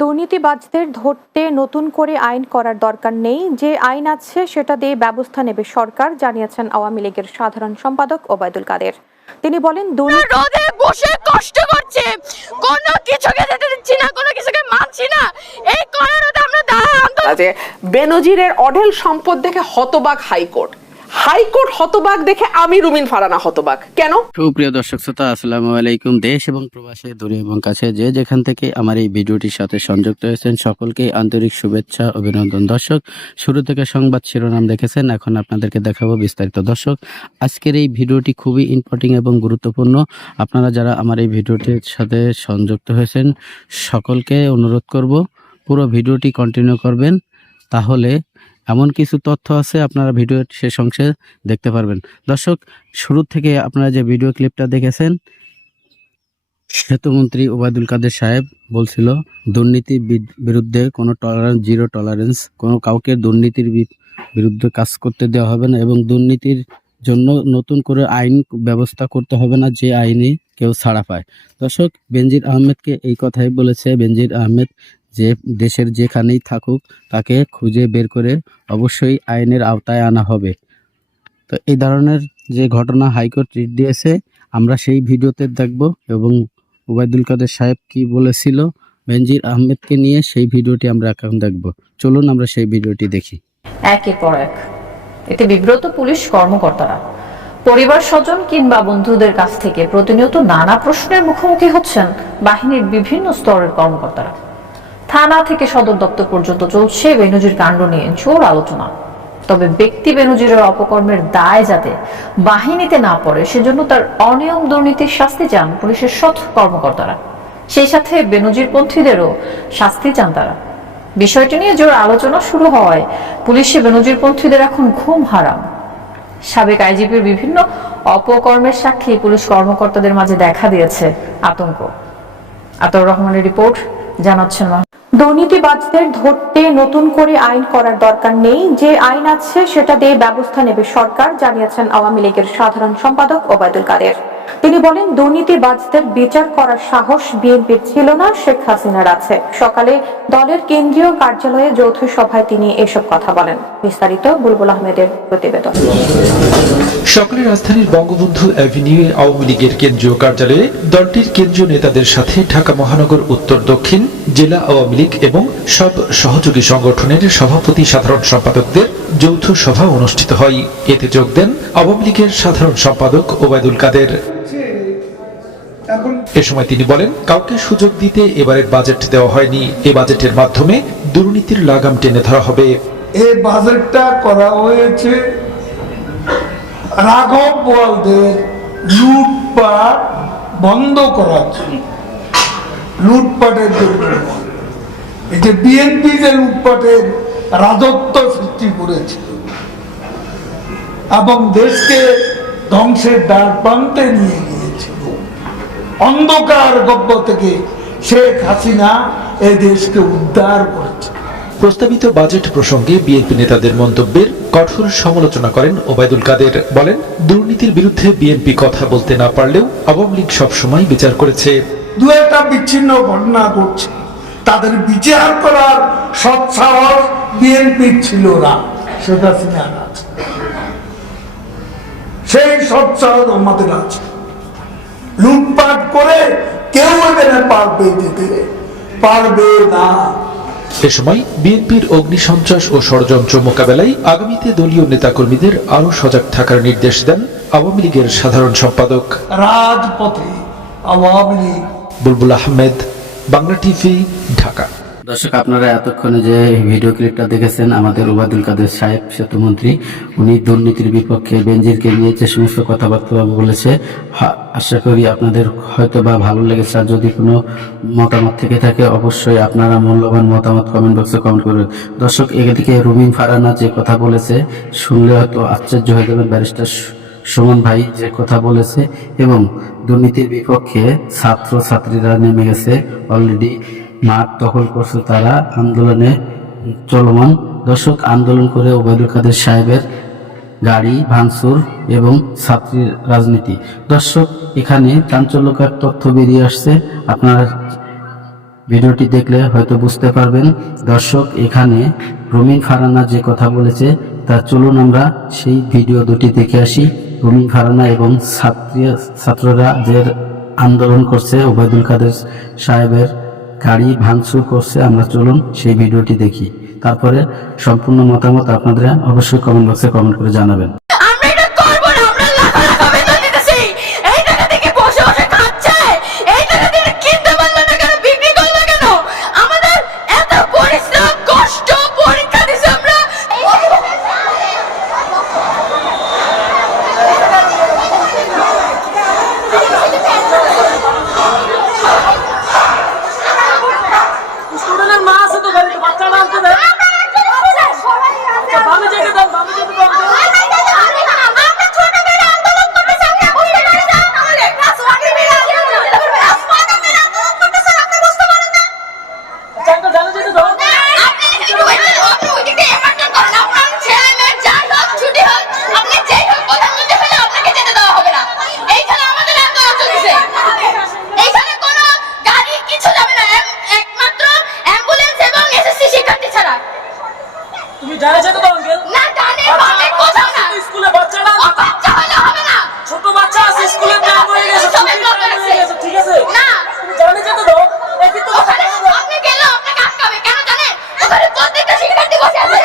দুর্নীতিবাজদের ধরতে নতুন করে আইন করার দরকার নেই, যে আইন আছে সেটা দিয়ে ব্যবস্থা নেবে সরকার, জানিয়েছেন আওয়ামী লীগের সাধারণ সম্পাদক ওবায়দুল কাদের। তিনি বলেন, রোদে বসে কষ্ট করছে, কোনো কিছুকে যেতে দিচ্ছি না, কোনো কিছুকে মানছি না। এই করারতে আমরা যে বেনজিরের অঢেল সম্পদ দেখে হতবাক হাইকোর্ট হতবাক দেখে আমি রুমিন ফারানা হতবাক কেন? সুপ্রিয় দর্শক শ্রোতা, আসসালামু আলাইকুম। দেশ এবং প্রবাসে, দূরে এবং কাছে যে যেখান থেকে আমার এই ভিডিওটির সাথে সংযুক্ত হয়েছেন সকলকে আন্তরিক শুভেচ্ছা, অভিনন্দন। দর্শক, শুরু থেকে সংবাদ শিরোনাম দেখেছেন, এখন আপনাদেরকে দেখাবো বিস্তারিত। দর্শক, আজকের এই ভিডিওটি খুবই ইম্পর্টেন্ট এবং গুরুত্বপূর্ণ। আপনারা যারা আমার এই ভিডিওটির সাথে সংযুক্ত হয়েছেন সকলকে অনুরোধ করব পুরো ভিডিওটি কন্টিনিউ করবেন, তাহলে এমন কিছু তথ্য আছে আপনারা ভিডিওর শেষ অংশে দেখতে পারবেন। দর্শক, শুরু থেকে আপনারা যে ভিডিও ক্লিপটা দেখেছেন, সেতুমন্ত্রী ওবায়দুল কাদের সাহেব বলছিল দুর্নীতির বিরুদ্ধে কোনো টলারেন্স, জিরো টলারেন্স, কোনো কাউকে দুর্নীতির বিরুদ্ধে কাজ করতে দেওয়া হবে না এবং দুর্নীতির জন্য নতুন করে আইন ব্যবস্থা করতে হবে না, যে আইনে কেউ ছাড়া পায়। দর্শক, বেনজির আহমেদকে এই কথাই বলেছে। বেনজির আহমেদ যে দেশের যেখানেই থাকুক তাকে খুঁজে বের করে অবশ্যই আইনের আওতায় আনা হবে। তো এই ধরনের যে ঘটনা হাইকোর্ট রিট দিয়েছে, আমরা সেই ভিডিওতে দেখব এবং ওবায়দুল কাদের সাহেব কি বলেছিল বেনজির আহমেদকে নিয়ে, সেই ভিডিওটি আমরা এখন দেখব। চলুন আমরা সেই ভিডিওটি দেখি। একের পর এক এতে বিব্রত পুলিশ কর্মকর্তারা পরিবার স্বজন কিংবা বন্ধুদের কাছ থেকে প্রতিনিয়ত নানা প্রশ্নের মুখোমুখি হচ্ছেন বাহিনীর বিভিন্ন স্তরের কর্মকর্তারা। থানা থেকে সদর দপ্তর পর্যন্ত চলছে বেনজির কাণ্ড নিয়ে জোর আলোচনা। তবে ব্যক্তি বেনজিরের অপকর্মের দায় যাতে বাহিনীতে না পড়ে, সেজন্য তার অনিয়ম দুর্নীতির শাস্তি চান পুলিশের সৎ কর্মকর্তারা। সেই সাথে বেনজির পন্থীদেরও শাস্তি চান তারা। বিষয়টি নিয়ে জোর আলোচনা শুরু হওয়ায় পুলিশে বেনজির পন্থীদের এখন ঘুম হারাম। সাবেক আইজিপির বিভিন্ন অপকর্মের সাক্ষী পুলিশ কর্মকর্তাদের মাঝে দেখা দিয়েছে আতঙ্ক। আতাউর রহমানের রিপোর্ট, জানাচ্ছেন। দুর্নীতিবাজদের ধরতে নতুন করে আইন করার দরকার নেই, যে আইন আছে সেটা দিয়ে ব্যবস্থা নেবে সরকার, জানিয়েছেন আওয়ামী লীগের সাধারণ সম্পাদক ওবায়দুল কাদের। তিনি বলেন, দুর্নীতিবাজদের বিচার করার সাহস বিএনপির ছিল না, শেখ হাসিনার আছে। সকালে দলের কেন্দ্রীয় কার্যালয়ে যৌথ সভায় তিনি এসব কথা বলেন। বিস্তারিত বুলবুল আহমেদের প্রতিবেদন। সকালে রাজধানীর বঙ্গবন্ধু অ্যাভিনিউয়ে আওয়ামী লীগের কেন্দ্রীয় কার্যালয়ে দলটির কেন্দ্রীয় নেতাদের সাথে ঢাকা মহানগর উত্তর দক্ষিণ জেলা আওয়ামী লীগ এবং সব সহযোগী সংগঠনের সভাপতি সাধারণ সম্পাদকদের যৌথ সভা অনুষ্ঠিত হয়। এতে যোগ দেন আওয়ামী লীগের সাধারণ সম্পাদক ওবায়দুল কাদের। এ সময় তিনি বলেন, কাউকে সুযোগ দিতে এবারের বাজেট দেওয়া হয়নি। এ বাজেটের মাধ্যমে দুর্নীতির লাগাম টেনে ধরা হবে। এই বাজেটটা করা হয়েছে রাঘব বোয়ালদের লুটপাট বন্ধ করার জন্য, লুটপাটের জন্য। এই যে বিএনপি যে লুটপাটের রাজত্ব সৃষ্টি করেছিল এবং দেশকে ধ্বংসের দ্বার প্রান্তে নিয়ে গিয়েছিল, অন্ধকার গব্য থেকে শেখ হাসিনা এই দেশকে উদ্ধার করেছে। প্রস্তাবিত বাজেট প্রসঙ্গে বিএনপি নেতাদের মন্তব্যের কঠোর সমালোচনা করেন ওবায়দুল কাদের। বলেন, দুর্নীতির বিরুদ্ধে বিএনপি কথা বলতে না পারলেও আওয়ামী লীগ সবসময় বিচার করেছে। দু একটা বিচ্ছিন্ন ঘটনা ঘটছে, তাদের বিচার করার সৎসাহস বিএনপির ছিল না, শেখ হাসিনার আছে। সেই সৎসাহস আমাদের আছে। লুটপাট করে কেউ এখানে পারবে যেতে পারবে না। এ সময় বিএনপির অগ্নিসন্ত্রাস ও ষড়যন্ত্র মোকাবেলায় আগামীতে দলীয় নেতাকর্মীদের আরো সজাগ থাকার নির্দেশ দেন আওয়ামী লীগের সাধারণ সম্পাদক। রাজপথে আওয়ামী লীগ। বুলবুল আহমেদ, বাংলা টিভি, ঢাকা। দর্শক, আপনারা এতক্ষণে যে ভিডিও ক্লিপটা দেখেছেন, আমাদের ওবায়দুল কাদের সাহেব সেতুমন্ত্রী, উনি দুর্নীতির বিপক্ষে বেনজিরকে নিয়ে যে সমস্ত কথাবার্তা বলেছে, আশা করি আপনাদের হয়তো বা ভালো লেগেছে। আর যদি কোনো মতামত থেকে থাকে অবশ্যই আপনারা মূল্যবান মতামত কমেন্ট বক্সে কমেন্ট করবেন। দর্শক, এদিকে রুমিন ফারানা যে কথা বলেছে শুনলে হয়তো আশ্চর্য হয়ে যাবেন। ব্যারিস্টার সুমন ভাই যে কথা বলেছে এবং দুর্নীতির বিপক্ষে ছাত্র ছাত্রীরা নেমে গেছে, অলরেডি মাঠ দখল করছে, তারা আন্দোলনে চলমান। দর্শক, আন্দোলন করে ওবায়দুল কাদের সাহেবের গাড়ি ভাঙচুর এবং ছাত্রী রাজনীতি। দর্শক, এখানে চাঞ্চল্যকর তথ্য বেরিয়ে আসছে। আপনারা ভিডিওটি দেখলে হয়তো বুঝতে পারবেন। দর্শক, এখানে রুমিন ফারহানা যে কথা বলেছে তা চলুন আমরা সেই ভিডিও দুটি দেখে আসি। রুমিন ফারহানা এবং ছাত্ররা যে আন্দোলন করছে, ওবায়দুল কাদের সাহেবের গাড়ি ভাঙচুর করছে, আমরা চলুন সেই ভিডিওটি দেখি। তারপরে সম্পূর্ণ মতামত আপনারা অবশ্যই কমেন্ট বক্সে কমেন্ট করে জানাবেন। আমরা এটা করবো না, আমরা লাখ লাখ বেতন দিতেছি, এই টাকা থেকে বসে বসে খাচ্ছে, এই টাকা দিয়ে কিনতে পারলো না কেন, বিক্রি করলো কেন? আমাদের এত পরিশ্রম কষ্ট পরীক্ষা দিছি আমরা। স্টুডেন্টের মা আছে তো বাড়িতে, বাচ্চাটা আনতে দেয়। বামে যেতে দাও, বামে যেতে দাও। জানে যেতে দাও। তুমি জানে যেতে দাও আঙ্কেল। স্কুলে বাচ্চাটা ছোট বাচ্চা আছে, স্কুলের টাইম হয়ে গেছে, ছুটির টাইম হয়ে গেছে, ঠিক আছে? তুমি জানে যেতে দাও। একই তো কথা বলো। আপনি গেলে আপনাকে আটকাবে কেন জানেন? ওখানে প্রত্যেকটা শিক্ষার্থী বসে আছে।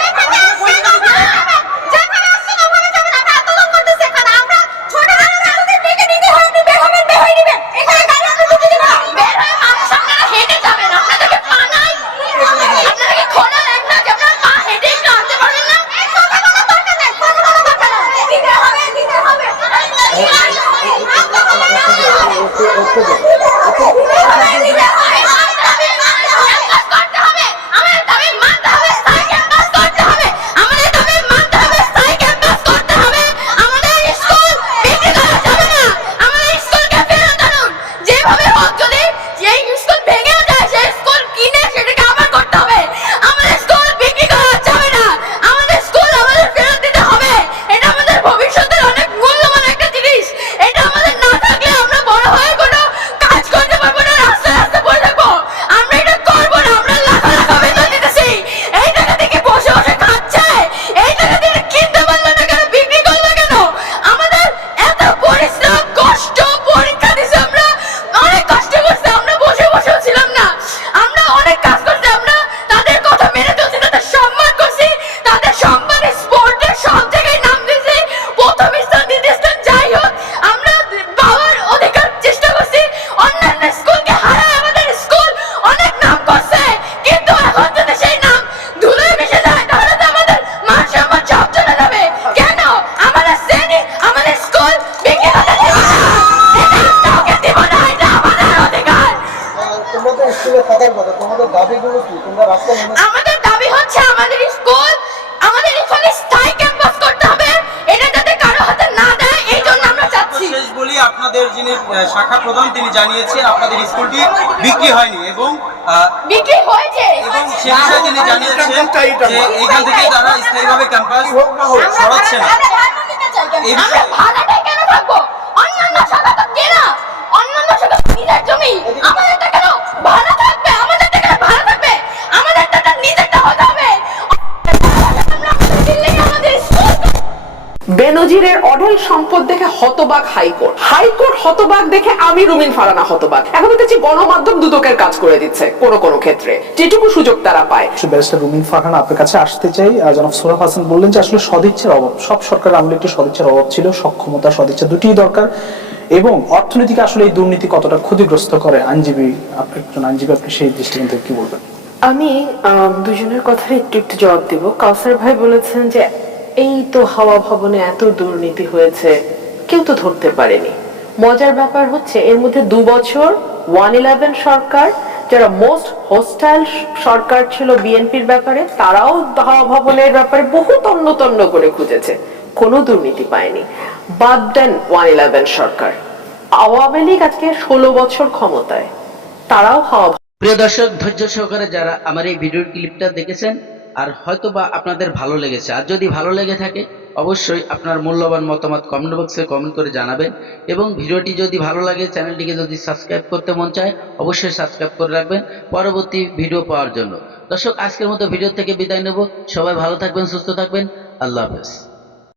যেখানে আসছেন ওখানে যাবেন, আমরা আন্দোলন করতেছি এখানে। আমরা ছোট বাচ্চাদের ডেকে নিতে হয়, আপনি বের হবেন, বের হয়ে নেবেন। এখানে গাড়ি আমরা ঢুকে দিব না। বের হয়ে মানুষ আপনারা হেঁটে যাবেন, আপনাদেরকে পা নাই, আপনাদেরকে খোলা রাখ না যে আপনারা পা হেঁটে একটু আনতে পারবেন না। এই কথা বলার দরকার নেই, কথা বলার দরকার নেই। দিতে হবে, দিতে হবে। ভবিষ্যতের অনেক মূল্যবান একটা জিনিস, এটা আমাদের না থাকলে আমরা বড় হয়ে কোনো কাজ করতে পারবো না, রাস্তায় রাস্তায় পড়ে থাকবো। আমরা এটা করবো না, আমরা লাখ লাখ বেতন দিতেছি, এই টাকা থেকে বসে বসে খাচ্ছে, এই টাকা দিয়ে কিনতে পারলো না কেন, বিক্রি করলো কেন? আমাদের এত পরিশ্রম কষ্ট পরীক্ষা দিছি আমরা, অনেক কষ্ট করছি, আমরা বসে বসেও ছিলাম না, আমরা অনেক কাজ করছি, আমরা তাদের কথা মেনে চলছি, তাদের সম্মান করছি, তাদের সম্মানে স্পোর্টের সব জায়গায় নাম দিয়েছি, প্রথম স্থান দ্বিতীয় স্থান যাই হোক আমরা পাওয়ার অধিকার চেষ্টা করছি। অন্যান্য স্কুলকে হারায় আমাদের স্কুল অনেক নাম করছে, কিন্তু এখন যদি সেই নাম ধুলোয় মিশে যায় তাহলে তো আমাদের মান সম্মান সব চলে যাবে। কেন আমাদের শ্রেণী আমাদের স্কুল বিক্রি করতে দিব না, এটা কাউকে দিব না, এটা আমাদের অধিকার। তোমরা তো স্কুলে থাকার কথা, তোমাদের দাবিগুলো কি? তোমরা রাস্তা নেমে আমাদের দাবি হচ্ছে আমাদের স্কুল, আমাদের এখানে স্থায়ী ক্যাম্পাস করতে হবে, এটা যাতে কারো হাতে না দেয়, এই জন্য আমরা চাচ্ছি। শেষ বলি, আপনাদের যিনি শাখা প্রধান তিনি জানিয়েছেন আপনাদের স্কুলটি বিক্রি হয়নি এবং বিক্রি হয়েছে সে বিষয়ে তিনি জানিয়েছেন যে এইখান থেকে তারা স্থায়ীভাবে ক্যাম্পাস সরাচ্ছেন। আমরা ভাড়াটাই কেন থাকবো? অন্যান্য শাখা তো কেনা, অন্যান্য শাখা নিজের জমি, আমাদেরটা কেন ভাড়া থাকবে? আমাদেরটা কেন ভাড়া থাকবে? আমাদেরটা নিজেরটা হতে হবে। আমরা দিল্লি আমাদের স্কুল বেনজিরের অঢেল সম্পদ দেখে হতবাক হাইকোর্ট। হাইকোর্ট হতবাক দেখে আমি রুমিন ফারহানা হতবাক। এখন দেখছি গণমাধ্যম দুদকের কাজ করে দিচ্ছে কোন কোন ক্ষেত্রে, যেটুকু সুযোগ তারা পায়। ব্যারিস্টার রুমিন ফারহানা আপনার কাছে আসতে চাই। জনাব সোহরাব হাসান বললেন যে আসলে সদিচ্ছার অভাব, সব সরকারের আমলে একটু সদিচ্ছার অভাব ছিল, সক্ষমতা সদিচ্ছা দুটিই দরকার। এবং অর্থনীতিকে আসলে এই দুর্নীতি কতটা ক্ষতিগ্রস্ত করে, আইনজীবী, আপনি একজন আইনজীবী, আপনি সেই দৃষ্টিকোণ থেকে কি বলবেন? আমি দুজনের কথার একটু একটু জবাব দিব। কাউসার ভাই বলেছেন যে এই তো হাওয়া ভবনে এত দুর্নীতি হয়েছে, কেউ তো ধরতে পারেনি। মজার ব্যাপার হচ্ছে এর মধ্যে 2 বছর 111 সরকার, যারা মোস্ট হোস্টাইল সরকার ছিল বিএনপির ব্যাপারে, তারাও হাওয়া ভবনের ব্যাপারে বহু তন্ন তন্ন করে খুঁজেছে, কোনো দুর্নীতি পায়নি। বাদ দেন 111 সরকার, আওয়ামী লীগ আজকে 16 বছর ক্ষমতায়, তারাও হাওয়া। প্রিয় দর্শক, ধৈর্য সহকারে যারা আমার এই ভিডিওর ক্লিপটা দেখেছেন আর হয়তোবা আপনাদের ভালো লেগেছে। আর যদি ভালো লেগে থাকে অবশ্যই আপনার মূল্যবান মতামত কমেন্ট বক্সে কমেন্ট করে জানাবেন, এবং ভিডিওটি যদি ভালো লাগে, চ্যানেলটিকে যদি সাবস্ক্রাইব করতে মন চায় অবশ্যই সাবস্ক্রাইব করে রাখবেন পরবর্তী ভিডিও পাওয়ার জন্য। দর্শক, আজকের মতো ভিডিও থেকে বিদায় নেব। সবাই ভালো থাকবেন, সুস্থ থাকবেন। আল্লাহ হাফেজ।